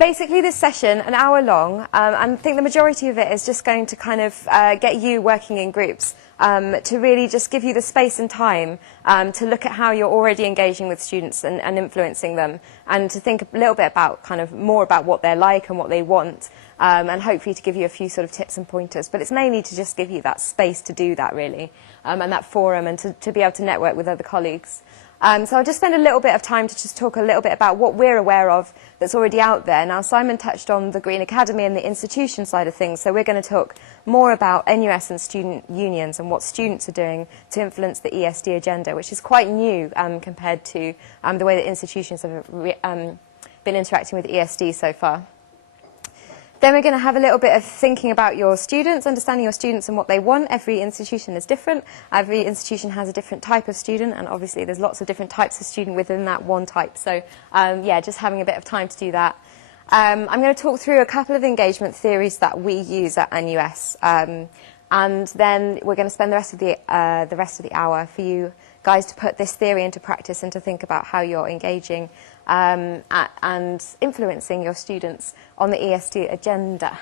Basically this session, an hour long, and I think the majority of it is just going to kind of get you working in groups, to really just give you the space and time to look at how you're already engaging with students and influencing them, and to think a little bit about kind of more about what they're like and what they want, and hopefully to give you a few sort of tips and pointers. But it's mainly to just give you that space to do that really, and that forum, and to be able to network with other colleagues. So I'll just spend a little bit of time to just talk a little bit about what we're aware of that's already out there. Now, Simon touched on the Green Academy and the institution side of things, so we're going to talk more about NUS and student unions and what students are doing to influence the ESD agenda, which is quite new compared to the way that institutions have been interacting with ESD so far. Then we're going to have a little bit of thinking about your students, understanding your students and what they want. Every institution is different. Every institution has a different type of student, and obviously there's lots of different types of student within that one type. So yeah, just having a bit of time to do that. I'm going to talk through a couple of engagement theories that we use at NUS, and then we're going to spend the rest of the hour for you guys to put this theory into practice and to think about how you're engaging and influencing your students on the ESD agenda.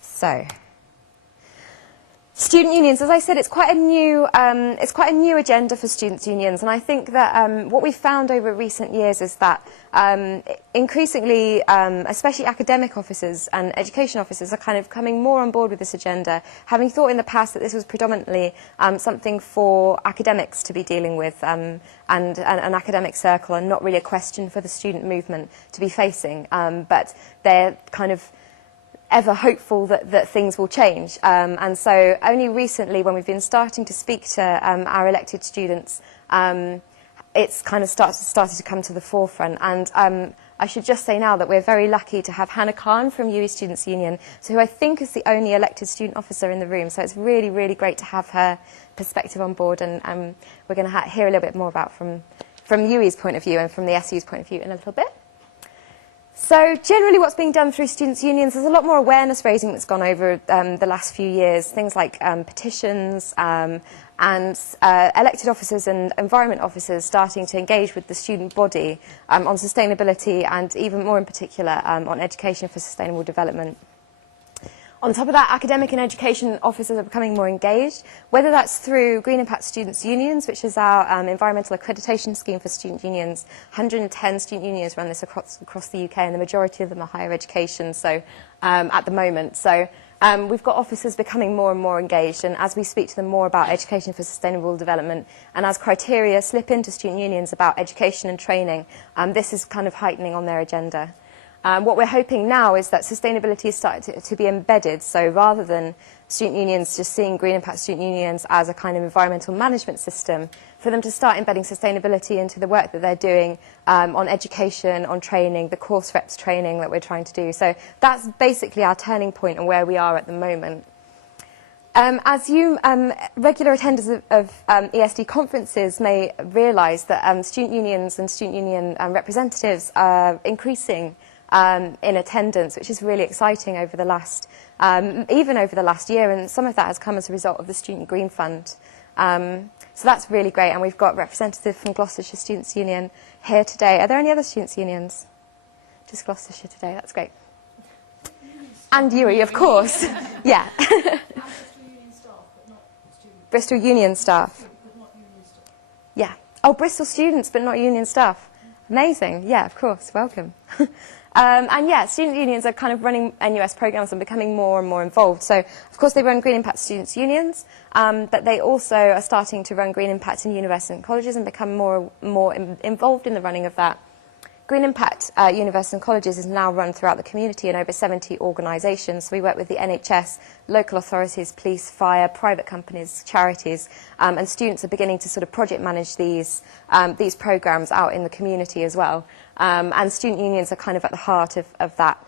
So, student unions, as I said, it's quite a new agenda for students' unions, and I think that what we've found over recent years is that increasingly, especially academic officers and education officers, are kind of coming more on board with this agenda, having thought in the past that this was predominantly something for academics to be dealing with, and an academic circle, and not really a question for the student movement to be facing. But they're kind of ever hopeful that things will change. And so only recently, when we've been starting to speak to our elected students, it's kind of started to come to the forefront. And I should just say now that we're very lucky to have Hannah Khan from UWE Students Union, so who I think is the only elected student officer in the room. So it's really, really great to have her perspective on board, and we're going to hear a little bit more about from UWE's point of view and from the SU's point of view in a little bit. So generally what's being done through students' unions, there's a lot more awareness raising that's gone over the last few years, things like petitions and elected officers and environment officers starting to engage with the student body on sustainability, and even more in particular on education for sustainable development. On top of that, academic and education officers are becoming more engaged, whether that's through Green Impact Students Unions, which is our environmental accreditation scheme for student unions. 110 student unions run this across the UK, and the majority of them are higher education, so at the moment. So we've got officers becoming more and more engaged, and as we speak to them more about education for sustainable development, and as criteria slip into student unions about education and training, this is kind of heightening on their agenda. What we're hoping now is that sustainability is starting to be embedded, so rather than student unions just seeing Green Impact Student Unions as a kind of environmental management system, for them to start embedding sustainability into the work that they're doing on education, on training, the course reps training that we're trying to do. So that's basically our turning point and where we are at the moment. As you regular attenders of ESD conferences may realise that student unions and student union representatives are increasing in attendance, which is really exciting over the last, even over the last year, and some of that has come as a result of the Student Green Fund. So that's really great, and we've got representatives from Gloucestershire Students Union here today. Are there any other students' unions? Just Gloucestershire today, that's great. And UWE, of course. Yeah. Bristol Union staff. Yeah. Oh, Bristol students, but not union staff. Amazing. Yeah, of course. Welcome. And yeah, student unions are kind of running NUS programs and becoming more and more involved. So, of course, they run Green Impact Students Unions, but they also are starting to run Green Impact in universities and colleges and become more involved in the running of that. Green Impact Universities and Colleges is now run throughout the community in over 70 organisations. So we work with the NHS, local authorities, police, fire, private companies, charities, and students are beginning to sort of project manage these programmes out in the community as well. And student unions are kind of at the heart of that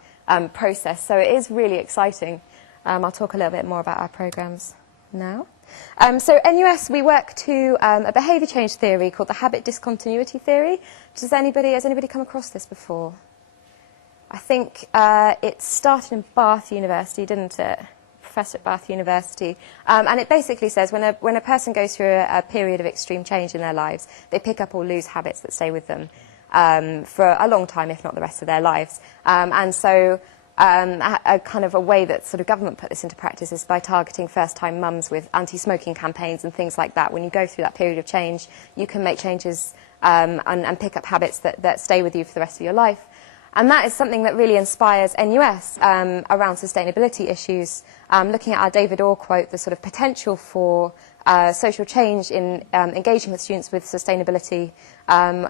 process. So it is really exciting. I'll talk a little bit more about our programmes now. So NUS, we work to a behaviour change theory called the habit discontinuity theory. Has anybody come across this before? I think it started in Bath University, didn't it? Professor at Bath University. And it basically says when a person goes through a period of extreme change in their lives, they pick up or lose habits that stay with them. for a long time, if not the rest of their lives. And so a kind of a way that sort of government put this into practice is by targeting first-time mums with anti-smoking campaigns and things like that. When you go through that period of change, you can make changes and pick up habits that stay with you for the rest of your life. And that is something that really inspires NUS around sustainability issues. Looking at our David Orr quote, the sort of potential for social change in engaging with students with sustainability.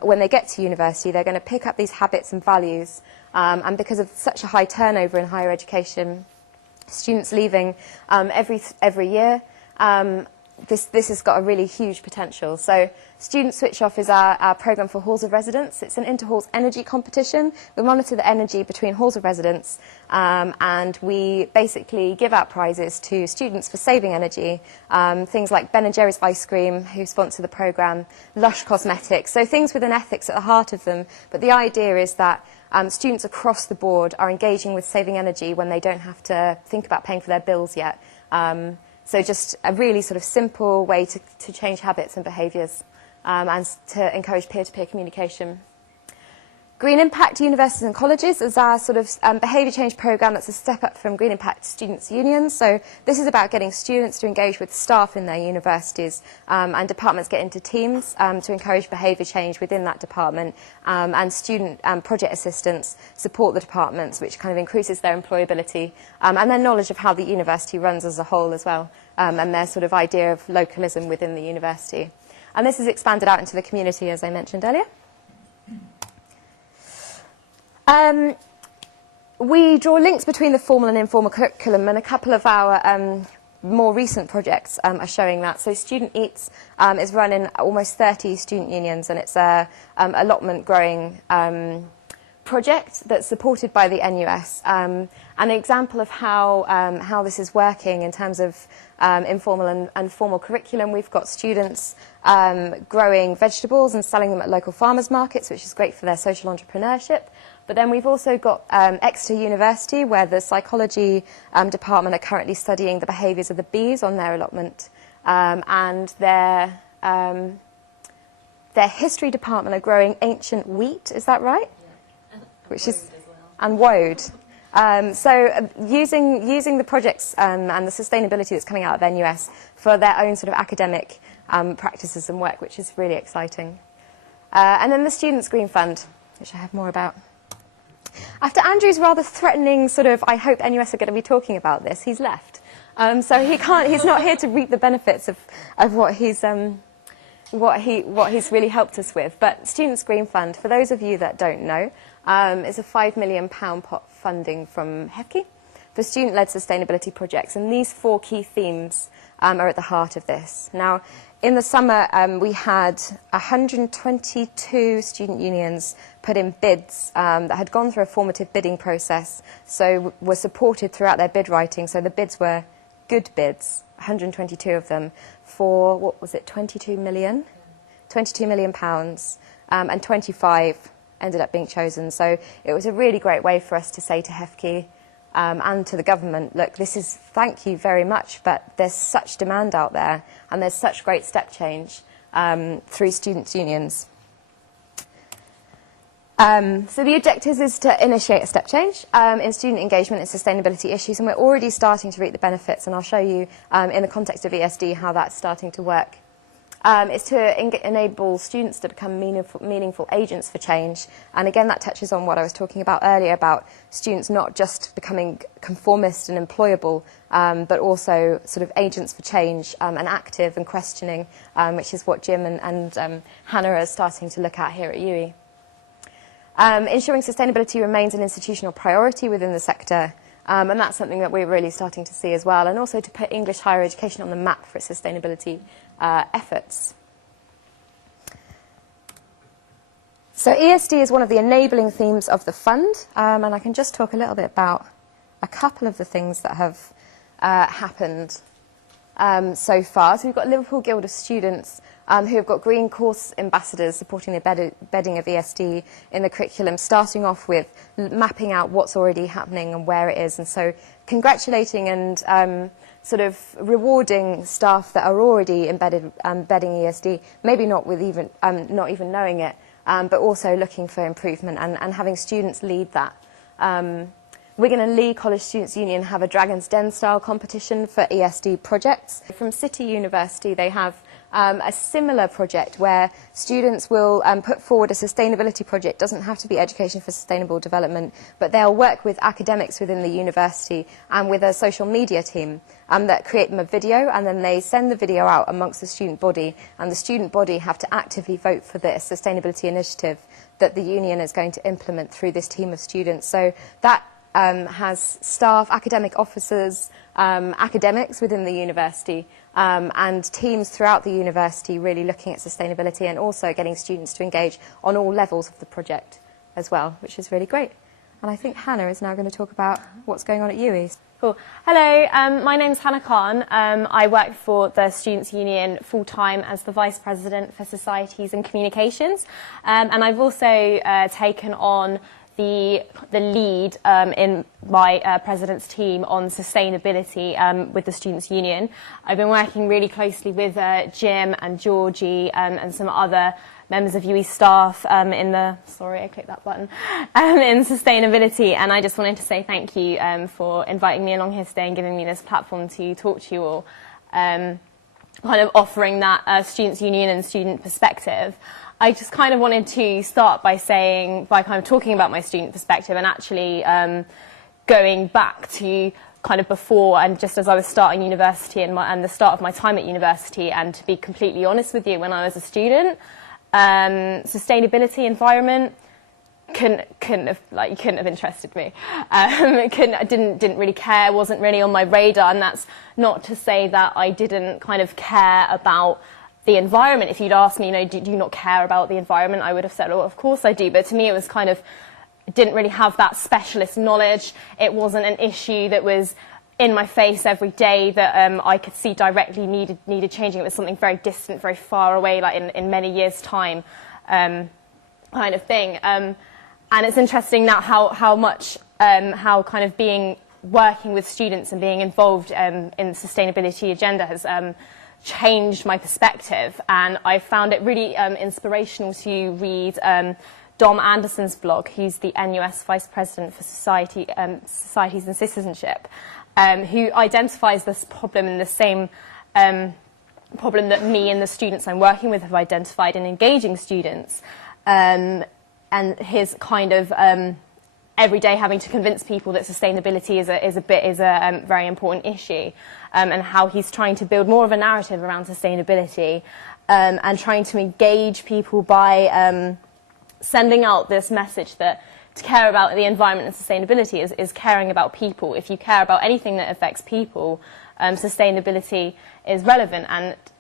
When they get to university, they're going to pick up these habits and values. And because of such a high turnover in higher education, students leaving every year, this has got a really huge potential. So Student Switch Off is our programme for halls of residence. It's an inter-halls energy competition. We monitor the energy between halls of residence, and we basically give out prizes to students for saving energy. Things like Ben & Jerry's ice cream, who sponsor the programme, Lush cosmetics, so things with an ethics at the heart of them. But the idea is that students across the board are engaging with saving energy when they don't have to think about paying for their bills yet. So just a really sort of simple way to change habits and behaviours and to encourage peer-to-peer communication. Green Impact Universities and Colleges is our sort of behaviour change programme that's a step up from Green Impact Students Union. So this is about getting students to engage with staff in their universities, and departments get into teams to encourage behaviour change within that department, and student project assistants support the departments, which kind of increases their employability and their knowledge of how the university runs as a whole as well, and their sort of idea of localism within the university. And this is expanded out into the community, as I mentioned earlier. We draw links between the formal and informal curriculum, and a couple of our more recent projects are showing that. So Student Eats is run in almost 30 student unions, and it's a allotment growing project that's supported by the NUS. An example of how this is working in terms of informal and formal curriculum, we've got students growing vegetables and selling them at local farmers markets, which is great for their social entrepreneurship. But then we've also got Exeter University, where the psychology department are currently studying the behaviours of the bees on their allotment, and their history department are growing ancient wheat. Is that right? Yeah. Which is and woad. So using the projects and the sustainability that's coming out of NUS for their own sort of academic practices and work, which is really exciting. And then the Students' Green Fund, which I have more about. After Andrew's rather threatening sort of, I hope NUS are going to be talking about this, he's left. So he's not here to reap the benefits of what he's really helped us with. But Students' Green Fund, for those of you that don't know, is a £5 million pot funding from HEFCE for student-led sustainability projects. And these 4 key themes are at the heart of this. Now, in the summer, we had 122 student unions put in bids that had gone through a formative bidding process, so were supported throughout their bid writing. So the bids were good bids, 122 of them, for, what was it, 22 million? 22 million pounds, and 25 ended up being chosen. So it was a really great way for us to say to HEFCE and to the government, look, this is, thank you very much, but there's such demand out there, and there's such great step change through students' unions. So the objective is to initiate a step change in student engagement and sustainability issues, and we're already starting to reap the benefits, and I'll show you in the context of ESD how that's starting to work. It's to enable students to become meaningful agents for change. And again, that touches on what I was talking about earlier about students not just becoming conformist and employable, but also sort of agents for change and active and questioning, which is what Jim and Hannah are starting to look at here at UWE. Ensuring sustainability remains an institutional priority within the sector. And that's something that we're really starting to see as well, and also to put English higher education on the map for its sustainability efforts. So ESD is one of the enabling themes of the fund, and I can just talk a little bit about a couple of the things that have happened so far. So we've got Liverpool Guild of Students who have got green course ambassadors supporting the embedding of ESD in the curriculum, starting off with mapping out what's already happening and where it is. And so congratulating and sort of rewarding staff that are already embedding ESD, maybe not with not even knowing it, but also looking for improvement and having students lead that. Wigan and Leigh College Students Union have a Dragon's Den style competition for ESD projects. From City University they have a similar project where students will put forward a sustainability project. It doesn't have to be education for sustainable development, but they'll work with academics within the university and with a social media team that create them a video, and then they send the video out amongst the student body, and the student body have to actively vote for the sustainability initiative that the union is going to implement through this team of students. So that has staff, academic officers, academics within the university, and teams throughout the university really looking at sustainability and also getting students to engage on all levels of the project as well, which is really great. And I think Hannah is now going to talk about what's going on at UWE. Cool. Hello, my name's Hannah Khan. I work for the Students' Union full-time as the Vice President for Societies and Communications, and I've also taken on the lead in my President's team on sustainability with the Students' Union. I've been working really closely with Jim and Georgie and some other members of UWE staff in the, sorry I clicked that button, in sustainability, and I just wanted to say thank you for inviting me along here today and giving me this platform to talk to you all, kind of offering that Students' Union and student perspective. I just kind of wanted to start by kind of talking about my student perspective and actually going back to kind of before and just as I was starting university and the start of my time at university, and to be completely honest with you, when I was a student, sustainability, environment couldn't have interested me. Didn't really care, wasn't really on my radar, and that's not to say that I didn't kind of care about the environment. If you'd asked me, do you not care about the environment, I would have said, oh, of course I do. But to me, it was kind of, didn't really have that specialist knowledge. It wasn't an issue that was in my face every day that I could see directly needed changing. It was something very distant, very far away, like in many years' time, kind of thing. And it's interesting now how kind of working with students and being involved in the sustainability agenda has changed my perspective, and I found it really inspirational to read Dom Anderson's blog. He's the NUS Vice President for Societies and Citizenship, who identifies this problem in the same problem that me and the students I'm working with have identified in engaging students, and his kind of every day having to convince people that sustainability is a very important issue, and how he's trying to build more of a narrative around sustainability, and trying to engage people by sending out this message that to care about the environment and sustainability is caring about people. If you care about anything that affects people, sustainability is relevant.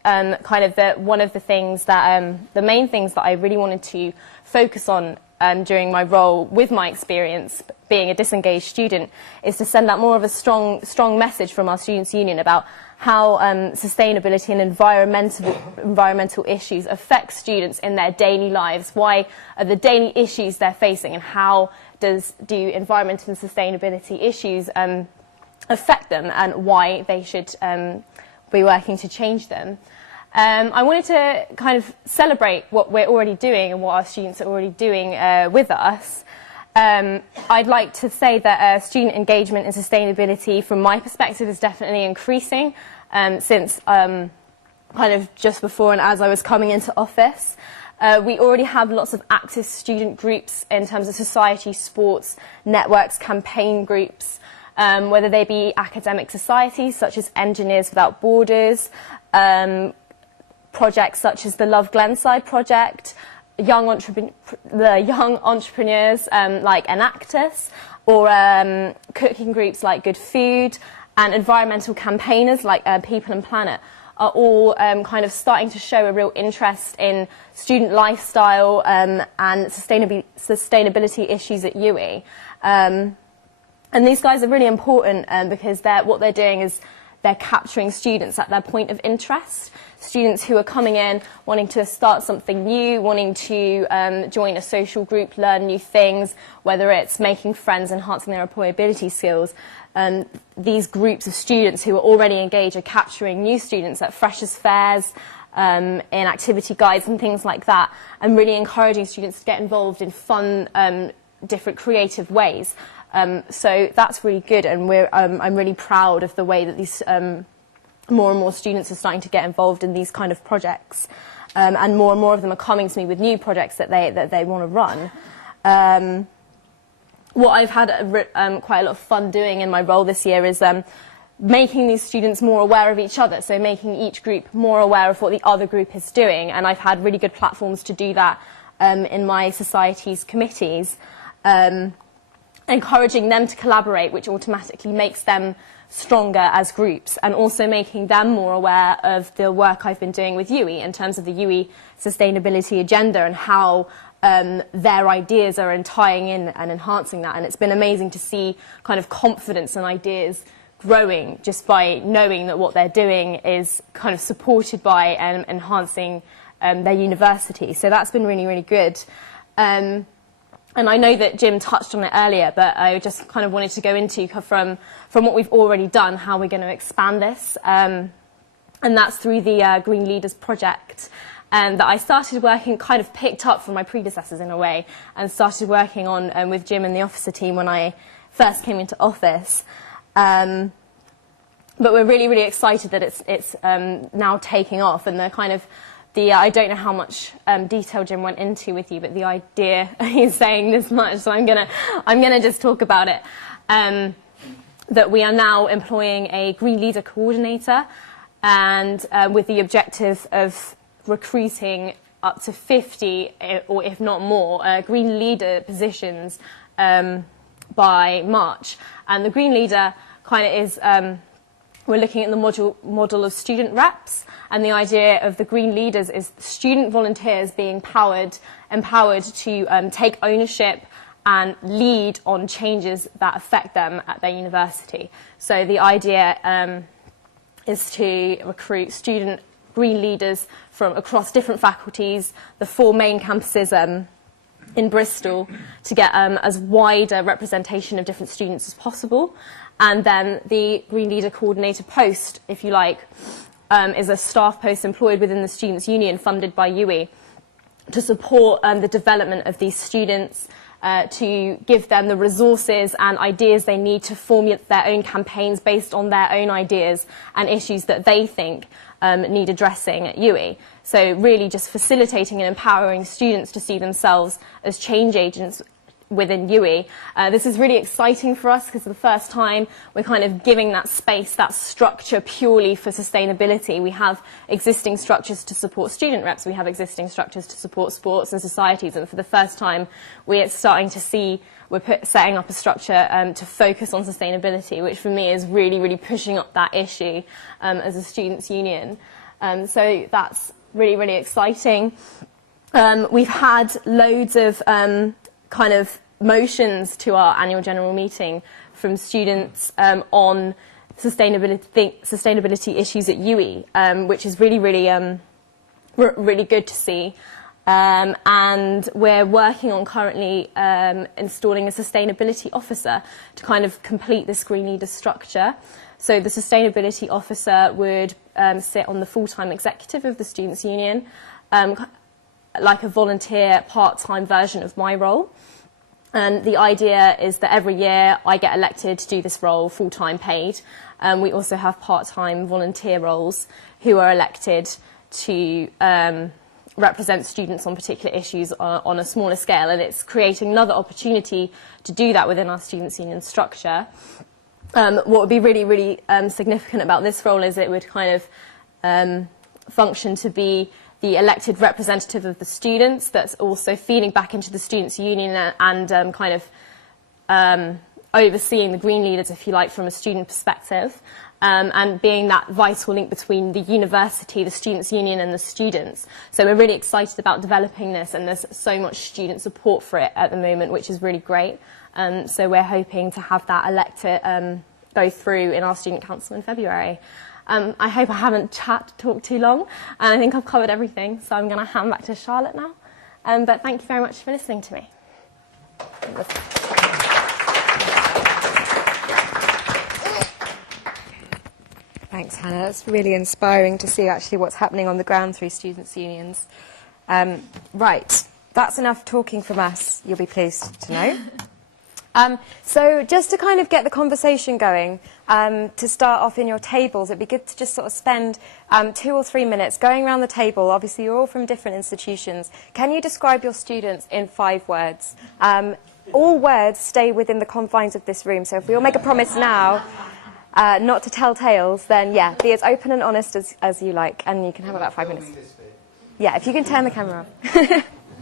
And kind of one of the things that the main things that I really wanted to focus on during my role with my experience being a disengaged student is to send out more of a strong message from our Students' Union about how sustainability and environmental issues affect students in their daily lives. Why are the daily issues they're facing, and how do environmental and sustainability issues affect them, and why they should be working to change them. I wanted to kind of celebrate what we're already doing and what our students are already doing with us. I'd like to say that student engagement in sustainability, from my perspective, is definitely increasing since kind of just before and as I was coming into office. We already have lots of active student groups in terms of society, sports, networks, campaign groups, whether they be academic societies such as Engineers Without Borders, projects such as the Love Glenside project, the young entrepreneurs like Enactus, or cooking groups like Good Food, and environmental campaigners like People and Planet are all kind of starting to show a real interest in student lifestyle and sustainability issues at UWE. And these guys are really important because what they're doing is they're capturing students at their point of interest. Students who are coming in, wanting to start something new, wanting to join a social group, learn new things, whether it's making friends, enhancing their employability skills. These groups of students who are already engaged are capturing new students at freshers' fairs, in activity guides and things like that, and really encouraging students to get involved in fun, different creative ways. So that's really good, and I'm really proud of the way that these more and more students are starting to get involved in these kind of projects, and more of them are coming to me with new projects that they want to run. What I've had quite a lot of fun doing in my role this year is making these students more aware of each other, so making each group more aware of what the other group is doing, and I've had really good platforms to do that in my society's committees, encouraging them to collaborate, which automatically makes them stronger as groups, and also making them more aware of the work I've been doing with UWE in terms of the UWE sustainability agenda and how their ideas are tying in and enhancing that. And it's been amazing to see kind of confidence and ideas growing just by knowing that what they're doing is kind of supported by and enhancing their university. So that's been really, really good. And I know that Jim touched on it earlier, but I just kind of wanted to go into from what we've already done, how we're going to expand this. And that's through the Green Leaders project that I started working, kind of picked up from my predecessors in a way, and started working on with Jim and the officer team when I first came into office. But we're really, really excited that it's now taking off, and I don't know how much detail Jim went into with you, but the idea, he's saying this much, so I'm gonna just talk about it. That we are now employing a Green Leader coordinator, and with the objective of recruiting up to 50, or if not more, Green Leader positions by March. And the Green Leader kind of is, we're looking at the model of student reps, and the idea of the Green Leaders is student volunteers being empowered to take ownership and lead on changes that affect them at their university. So the idea is to recruit student Green Leaders from across different faculties, the 4 main campuses in Bristol, to get as wide a representation of different students as possible. And then the Green Leader coordinator post, if you like, is a staff post employed within the Students Union, funded by UWE, to support the development of these students, to give them the resources and ideas they need to formulate their own campaigns based on their own ideas and issues that they think need addressing at UWE. So really just facilitating and empowering students to see themselves as change agents within UWE. This is really exciting for us because for the first time we're kind of giving that space, that structure purely for sustainability. We have existing structures to support student reps, we have existing structures to support sports and societies, and for the first time we're starting to see setting up a structure to focus on sustainability, which for me is really, really pushing up that issue as a students' union. So that's really, really exciting. We've had loads of kind of motions to our annual general meeting from students on sustainability issues at UWE, which is really, really, really good to see. And we're working on currently installing a sustainability officer to kind of complete this Green Leader structure. So the sustainability officer would sit on the full-time executive of the Students' Union, like a volunteer part-time version of my role. And the idea is that every year I get elected to do this role full-time paid. We also have part-time volunteer roles who are elected to represent students on particular issues on a smaller scale, and it's creating another opportunity to do that within our Students' Union structure. What would be really, really significant about this role is it would kind of function to be the elected representative of the students that's also feeding back into the Students' Union and kind of overseeing the Green Leaders, if you like, from a student perspective, and being that vital link between the university, the Students' Union and the students. So we're really excited about developing this, and there's so much student support for it at the moment, which is really great. So we're hoping to have that elected go through in our student council in February. I hope I haven't talked too long, and I think I've covered everything, so I'm going to hand back to Charlotte now. But thank you very much for listening to me. Thanks. Hannah. It's really inspiring to see actually what's happening on the ground through students' unions. Right, that's enough talking from us, you'll be pleased to know. So just to kind of get the conversation going, to start off in your tables, it'd be good to just sort of spend 2 or 3 minutes going around the table. Obviously, you're all from different institutions. Can you describe your students in 5 words? All words stay within the confines of this room, so if we all make a promise now not to tell tales, then yeah, be as open and honest as you like, and you can have about 5 minutes. Yeah, if you can turn the camera off.